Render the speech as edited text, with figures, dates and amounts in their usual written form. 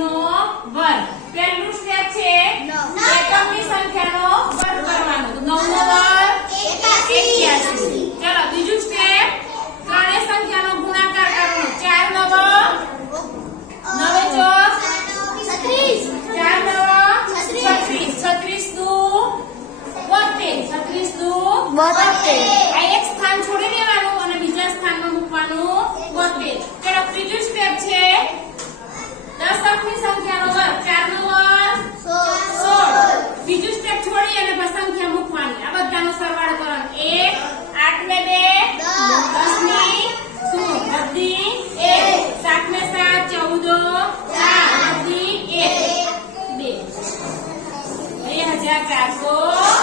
નો વર્ગ. પહેલું સ્ટેપ છે એકમની સંખ્યાનો વર્ગ કરવાનો. તો 9 નો વર્ગ 81. ચલો બીજું સ્ટેપ ત્રણેય સંખ્યાનો ગુણાકાર કરવાનો. 4 નો વર્ગ 9 ચોક 36. 4 નો વર્ગ 36. 36 દુ 72. 36 દુ 72. આ એક સ્થાન છોડી દેવાનું અને બીજા સ્થાનમાં મૂકવાનું 72. ચલો ત્રીજું સ્ટેપ છે દશકની સંખ્યાનો વર્ગ. 4 નો વર્ગ 16. બીજું સ્ટેપ છોડી અને સંખ્યા મૂકવાની. આ બધાનો સરવાળો કરવાનો. 1 8 ને 2 10 ની 0 બધી 1 7 ને 7 14 4 બધી 1 2 2400